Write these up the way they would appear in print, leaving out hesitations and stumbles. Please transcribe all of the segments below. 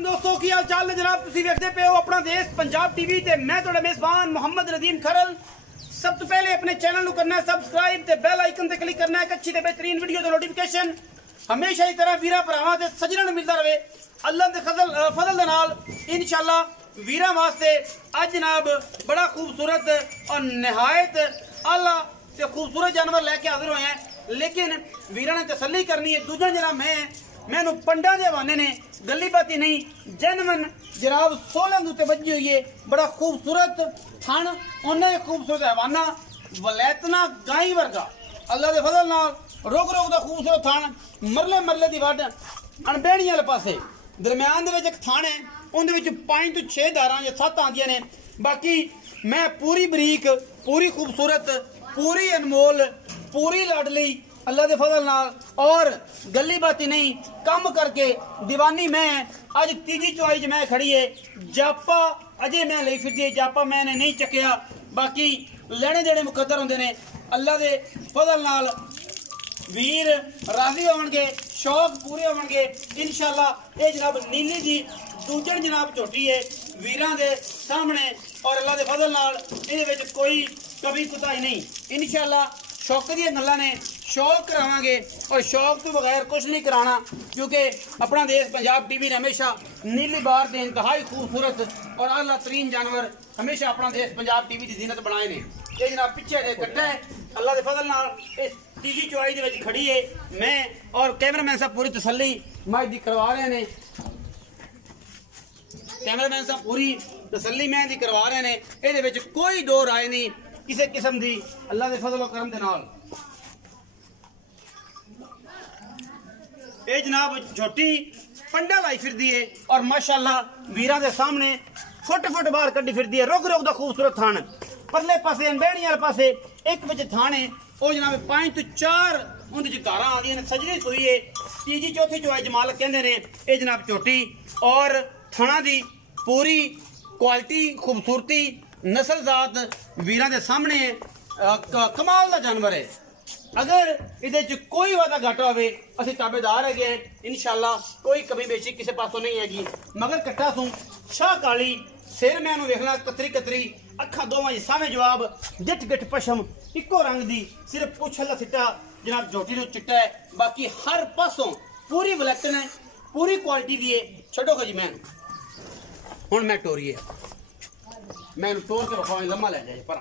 वालेकुम दोस्तों की हाल चाल है जनाब। तुसी देखते पे हो अपना देश पंजाब टीवी ते मैं तुहाडा मेजबान मोहम्मद नदीम खरल। सब तो पहले अपने चैनल को करना है सबसक्राइब ते बेल आइकन ते क्लिक करना है एक अच्छी ते बेहतरीन वीडियो दी नोटिफिकेशन हमेशा ही तरह वीरा भरावां ते सजणा नूं मिलदा रहे अल्लाह दे फजल दे नाल इंशाअल्लाह। वीरा वास्ते अज जनाब बड़ा खूबसूरत और निहायत आला ते खूबसूरत जानवर लेके हाजिर होए हैं, लेकिन वीरा ने तसल्ली करनी है। दूजा जनाब मैनू पंडा के हवाने ने गली बाती नहीं जनमन जनाब 16 उत्ते बजी हुई है। बड़ा खूबसूरत थन उन्हें खूबसूरत हवाना वलैतना गाई वर्गा अल्लाह के फजल नाल रोक रोक का खूबसूरत थन मरले मरले की वड अणबेणी वाले पासे दरम्यान दे विच एक थन है उन्हें 5 तो 6 धारा या 7 आंदियां ने। बाकी मैं पूरी बरीक पूरी खूबसूरत पूरी अनमोल पूरी लाडली अल्लाह के फजल नाल और गली बाती नहीं कम करके दीवानी मैं अज तीजी चौई मैं खड़ी है। जापा अजे मैं ले फिरदी है, जापा मैंने नहीं चकिया। बाकी लेने देने मुकद्दर होंदे ने अल्लाह के फजल नाल वीर राजी होणगे शौक पूरे होणगे इंशाअल्लाह। ये जनाब नीली जी दूजन जनाब झोटी है वीरां दे सामने और अल्लाह के फजल नाल इहदे विच कोई कभी कुताही नहीं इंशाअल्लाह। शौक दी गल्लां ने शौक करावांगे और शौक तो बगैर कुछ नहीं कराना, क्योंकि अपना देश पंजाब टीवी ने हमेशा नीली बार के इंतहाई खूबसूरत और आला तरीन जानवर हमेशा अपना देश पंजाब टीवी की जीनत बनाए ने। ये जनाब पिछे कट्टा है अल्लाह के फजल नाल इस तीजी चौई दे विच खड़ी है मैं और कैमरामैन साहब पूरी तसल्ली मैं दी करवा रहे ने। कैमरामैन साहब पूरी तसल्ली मैं दी करवा रहे ने, इहदे विच कोई दो राय नहीं किसी किस्म दी अल्लाह के फजल और करम दे नाल। ये जनाब झोटी पंडा लाई फिरदी है और माशाअल्लाह वीरां दे सामने फुट फुट बाहर कड्डी फिरदी है। रोक रोक दा खूबसूरत थान परले पासे अनबेणी वाले पासे एक विच थान है वो जनाब 5 तो 4 उहदे च धारां आंदियां ने सजरी सुई है। तीजी चौथी चौई जमाल कहंदे ने ये जनाब झोटी और थाना दी पूरी क्वालिटी खूबसूरती नस्ल जात वीरां दे सामने कमाल दा जानवर है। अगर इहदे च कोई वादा घाटा होवे असीं ताबेदार है इंशाअल्लाह, कोई कमी बेची किसी पासों नहीं हैगी। मगर कट्टा सूं शाह काली सिर मैनू वेखना कतरी कतरी अखा दोवां सावे जवाब गिठ गिठ पशम इको रंग दी सिर्फ पुछ दा सिट्टा जनाब झोटी नूं चिट्टा है। बाकी हर पासों पूरी वलैतन है पूरी क्वालिटी दी है। छड्डो जी मैं हुण मैं टोरीए मैनू टोर के रखा लम्मा लै जाए पर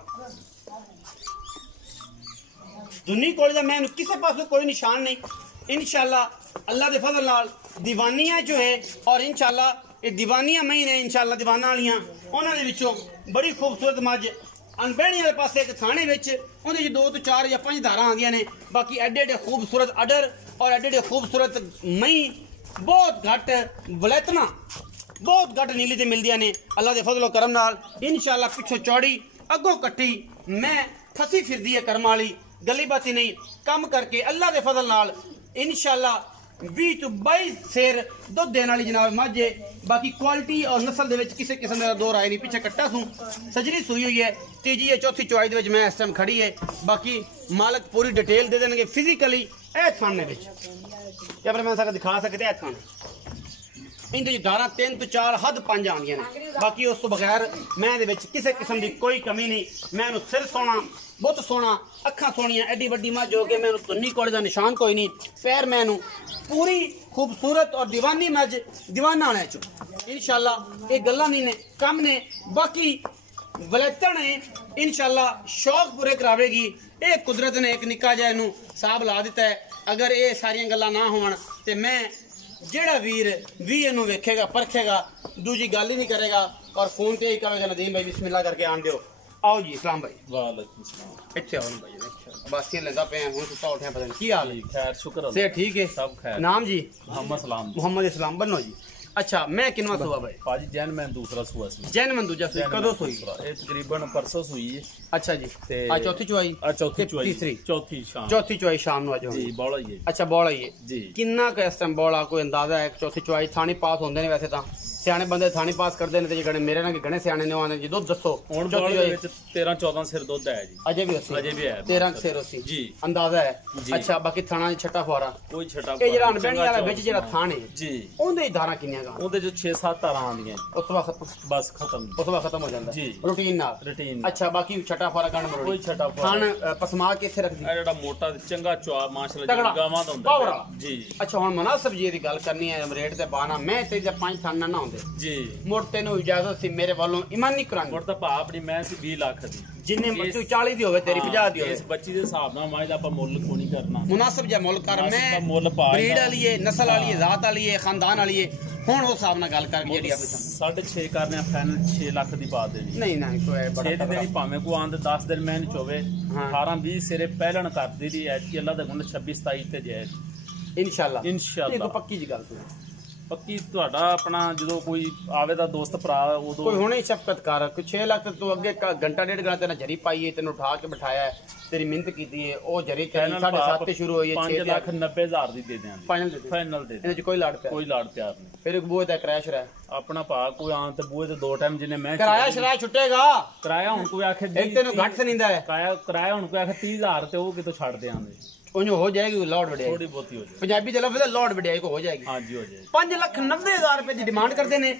दुनी कोई दा मैंने किसी पासों कोई निशान नहीं इंशाअल्लाह। अल्लाह के फजल नाल दीवानियां जो है और इंशाअल्लाह ये दीवानियां महीने इंशाअल्लाह दीवाना वालियां उन्हां दे विचों बड़ी खूबसूरत मज अनबेणी वाले पासे एक थाने विच उहदे च 2 तो 4 या 5 धारां आंदियां ने। बाकी एडे एडे खूबसूरत अडर और एडे एडे खूबसूरत मई बहुत घट वलैतना बहुत घट नीली ते मिलदियां ने अल्लाह के फजल और करम नाल इंशाअल्लाह। पिछों चौड़ी अगों कट्टी मैं फसी फिरदी है करम वाली गली बाती नहीं कम करके अल्लाह के फजल नाल इंशाअल्लाह 20 तो 22 शेर दुध देने वाली जनाब मझ है। बाकी क्वालिटी और नस्ल दे विच किसी किस्म का दो राय नहीं। पीछे कट्टा सूं सजरी सुई हुई है तीजी या चौथी चौई दे विच मैं इस टाइम खड़ी है। बाकी मालक पूरी डिटेल दे देंगे फिजिकली ए थाने विच या पर मैं सक दिखा सकते ए थाने इंदे धारा 3 तो 4 हद 5 आंदियां ने। बाकी उस तो बगैर मैं दे विच किसी किस्म की कोई कमी नहीं। मैनू सिर सोना बहुत सोना अखा सोनिया एडी वड्डी मझ हो के मैनू तुन्नी कोड़े का निशान कोई नहीं। पैर मैनू पूरी खूबसूरत और दीवानी मझ दीवाना आने चो इंशाअल्लाह। ये गल्लां नहीं ने कम ने बाकी वलैतन है इंशाअल्लाह शौक पूरे करावेगी। ये कुदरत ने एक निक्का जिहा इहनूं साहब ला दिता है। अगर ये सारियां गल्लां ना होण ते मैं जेड़ा वीर भी इनू वेखेगा परखेगा दूजी गल ही नहीं करेगा और फोन पे ही कहेगा नदीम भाई बिस्मिल्लाह करके आन दियो। आओ जी इस्लाम भाई वालेकुम सलाम इत्थे आओ भाई बस ये लगा पे हुन सुता उठे पता नहीं की हाल है। खैर शुक्र से ठीक है सब खैर। नाम जी मोहम्मद इस्लाम बनो जी। अच्छा मैं किनवा सुआ भाई पाजी जैन मैं दूसरा सुआ सी जैन मैं दूसरा सुई कदों सुई ये तकरीबन परसों सुई है। अच्छा जी ते आ चौथी चौई तीसरी चौथी चौई शाम नु आज जी बौला ही है। अच्छा बौला ही है जी किन्ना का इस टाइम बौला कोई अंदाजा है चौथी चौई थानी पास होंदे ने वैसे ता ਸਿਆਣੇ ਬੰਦੇ ਥਾਣੀ ਪਾਸ ਕਰਦੇ ਨੇ ਤੇ ਜਿਹੜੇ ਮੇਰੇ ਨਾਲ ਘਣੇ ਸਿਆਣੇ ਨੇ ਆਉਂਦੇ ਜੀ ਦੁੱਧ ਦੱਸੋ ਹੁਣ ਬਾਲ ਦੇ ਵਿੱਚ 13-14 ਸਿਰ ਦੁੱਧ ਹੈ ਜੀ ਅਜੇ ਵੀ ਅਸੀਂ ਅਜੇ ਵੀ ਹੈ 13 ਸਿਰ ਅਸੀਂ ਜੀ ਅੰਦਾਜ਼ਾ ਹੈ ਜੀ। ਅੱਛਾ ਬਾਕੀ ਥਾਣਾ ਛੱਟਾ ਫੁਆਰਾ ਕੋਈ ਛਟਾ ਇਹ ਜਿਹੜਾ ਅਣਬਹਿਣੀ ਵਾਲਾ ਵਿੱਚ ਜਿਹੜਾ ਥਾਣ ਹੈ ਜੀ ਉਹਦੇ ਧਾਰਾਂ ਕਿੰਨੀਆਂ ਗਾ ਉਹਦੇ ਚ 6-7 ਧਾਰਾਂ ਆਉਂਦੀਆਂ ਉਸ ਤੋਂ ਬਾਅਦ ਬਸ ਖਤਮ ਉਸ ਤੋਂ ਬਾਅਦ ਖਤਮ ਹੋ ਜਾਂਦਾ ਜੀ। ਰੂਟੀਨ ਨਾਲ ਰੂਟੀਨ ਅੱਛਾ ਬਾਕੀ ਛੱਟਾ ਫੁਆਰਾ ਗੰਢ ਮਰੋੜੀ ਕੋਈ ਛਟਾ ਥਾਣ ਪਸਮਾ ਕੇ ਇੱਥੇ ਰੱਖਦੀ ਇਹ ਜਿਹੜਾ ਮੋਟਾ ਚੰਗਾ ਚੁਆ ਮਾਸ਼ਾਅੱਲਾ ਤਗੜਾ। ਗਾਵਾਂ ਦਾ ਪਾਵਰ ਹੁੰਦਾ ਵਾਲਾ। ਜੀ ਅੱਛਾ ਹੁਣ ਮਨਾਸਬ ਜੀ ਦੀ ਗੱਲ ਕਰਨੀ ਹੈ ਰੇਟ ਤੇ ਬਾਣਾ ਮੈਂ ਤੇ ਜੇ 5 ਥਾਣ ਨਾ ਹੁੰਦੇ ਜੀ ਮੁੜ ਤੈਨੂੰ ਇਜਾਜ਼ਤ ਸੀ ਮੇਰੇ ਵੱਲੋਂ ਇਮਾਨੀ ਕਰਾਂਗੇ ਮੁੜ ਤਾਂ ਭਾ ਆਪਣੀ ਮੈਂ ਸੀ 20 ਲੱਖ ਦੀ ਜਿੰਨੇ ਮਰਜ਼ੀ 40 ਦੀ ਹੋਵੇ ਤੇਰੀ 50 ਦੀ ਹੋਵੇ ਇਸ ਬੱਚੀ ਦੇ ਹਿਸਾਬ ਨਾਲ ਮਾਇਦਾ ਆਪਾਂ ਮੁੱਲ ਕੋਈ ਨਹੀਂ ਕਰਨਾ ਮੁਨਾਸਬ ਜਿਹਾ ਮੁੱਲ ਕਰ ਮੁਨਾਸਿਬ ਮੈਂ ਦਾ ਮੁੱਲ ਪਾ ਬਰੀਡ ਇਹਦਾ। ਵਾਲੀ ਏ ਨਸਲ ਵਾਲੀ ਏ ਜ਼ਾਤ ਵਾਲੀ ਏ ਖਾਨਦਾਨ ਵਾਲੀ ਏ ਹੁਣ ਉਹ ਹਿਸਾਬ ਨਾਲ ਗੱਲ ਕਰਕੇ ਜਿਹੜੀ ਆਪਣੀ 6.5 ਕਰਨੇ ਆ ਫਾਈਨਲ 6 ਲੱਖ ਦੀ ਬਾਤ ਦੇਣੀ ਨਹੀਂ ਨਹੀਂ ਕੋਈ ਬੜਾ 6 ਦੀ ਦੇਣੀ ਭਾਵੇਂ ਕੋ ਆਂਦੇ 10 ਦਿਨ ਮੈਂ ਨਹੀਂ ਚੋਵੇ ਹਾਂ। 18-20 ਸਿਰੇ ਪਹਿਲਣ ਕਰਦੀ ਦੀ ਐਤਕੀ ਅੱਲਾ ਦੇ ਗੁਣ 26-27 ਤੇ ਜਾਏ ਇਨਸ਼ਾਅੱਲਾ ਇਨਸ਼ਾਅੱਲਾ। ਇਹ ਕੋਈ ਪੱਕੀ ਜੀ ਗੱਲ ਤੂੰ ਪੱਕੀ ਤੁਹਾਡਾ ਆਪਣਾ ਜਦੋਂ ਕੋਈ ਆਵੇ ਦਾ ਦੋਸਤ ਭਰਾ ਉਦੋਂ ਕੋਈ ਹੁਣੇ ਸ਼ਫਕਤ ਕਰ ਕੋਈ 6 ਲੱਖ ਤੂੰ ਅੱਗੇ ਘੰਟਾ ਡੇਢ ਘੰਟਾ ਤੇਨਾਂ ਜਰੀ ਪਾਈ ਏ ਤੈਨੂੰ ਉਠਾ ਕੇ ਬਿਠਾਇਆ ਹੈ, ਤੇਰੀ ਮਿਹਨਤ ਕੀਤੀ ਏ ਉਹ ਜਰੀ ਚੱਲੀ 7:30 ਤੇ ਸ਼ੁਰੂ ਹੋਈ ਏ 6 ਲੱਖ 5,90,000 ਦੀ ਦੇ ਦਿਆਂਗੇ ਫਾਈਨਲ ਦੇ ਦੇ ਫਾਈਨਲ ਦੇ ਇਹਦੇ ਚ ਕੋਈ ਲਾੜ ਪਿਆ ਕੋਈ ਲਾੜ ਪਿਆਰ ਨਹੀਂ ਫਿਰ ਇੱਕ ਬੂਹੇ ਦਾ ਕ੍ਰੈਸ਼ ਰਿਹਾ ਆਪਣਾ ਭਾ ਕੋਈ ਆਂ ਤੇ ਬੂਹੇ ਤੇ 2 ਟਾਈਮ ਜਿੰਨੇ ਮੈਂ ਕਿਰਾਇਆ ਸ਼ਰਾਇਆ ਛੁੱਟੇਗਾ ਕਿਰਾਇਆ ਹੁਣ ਕੋਈ ਆਖੇ ਇੱਕ ਤੈਨੂੰ ਘੱਟ ਸਨੀਂਦਾ ਹੈ ਕਿਰਾਇਆ ਹੁਣ ਕੋਈ ਆਖੇ 30,000 ਤੇ ਉਹ ਕਿਤੋਂ ਛੱਡ ਦਿਆਂਗੇ ਉਹਨੂੰ ਹੋ ਜਾਏਗੀ ਲੋਡ ਵਡਿਆਈ ਥੋੜੀ ਬਹੁਤੀ ਹੋ ਜਾਏ ਪੰਜਾਬੀ ਦੇ ਲਫ਼ਜ਼ ਲੋਡ ਵਡਿਆਈ ਕੋ ਹੋ ਜਾਏਗੀ ਹਾਂਜੀ ਹੋ ਜਾਏ 5,90,000 रुपए की डिमांड करते ने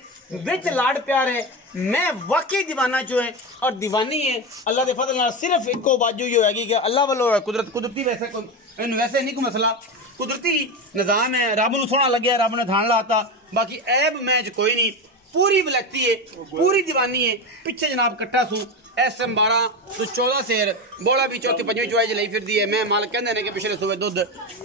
विच लाड प्यार है मैं वाकई दीवाना जो है और दीवानी है अल्लाह के फजल नाल सिर्फ इको बाजू जो हैगी कि अल्लाह वालों है कुदरती वैसे वैसे नहीं कोई मसला कुदरती निजाम है रब नूं सोहना लग्या रब ने थान लाता बाकी ऐब मैच कोई नहीं पूरी बलैती है पूरी दीवानी है पिछे जनाब कट्टा सू SM 12 तो 14 शेर बोला भी चौथी पंजवीं चुवाई ਲਈ ਫਿਰਦੀ है मैं माल कहंदे ने कि पिछले सूबे दुध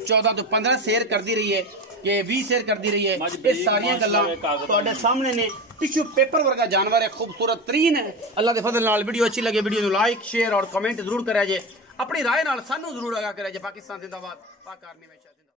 14 तो 15 शेर करदी रही है कि 20 शेर करदी रही है ये सारियां गल्लां ਤੁਹਾਡੇ ਸਾਹਮਣੇ ਨੇ टिश्यू पेपर वर्गा जानवर है खूबसूरत तरीन है अल्लाह के फजल नाल वीडियो अच्छी लगे वीडियो ਨੂੰ लाइक शेयर और कमेंट जरूर करा जे अपनी राय नाल सानू जरूर आगा करा जे पाकिस्तान जिंदाबाद पाक आर्मी में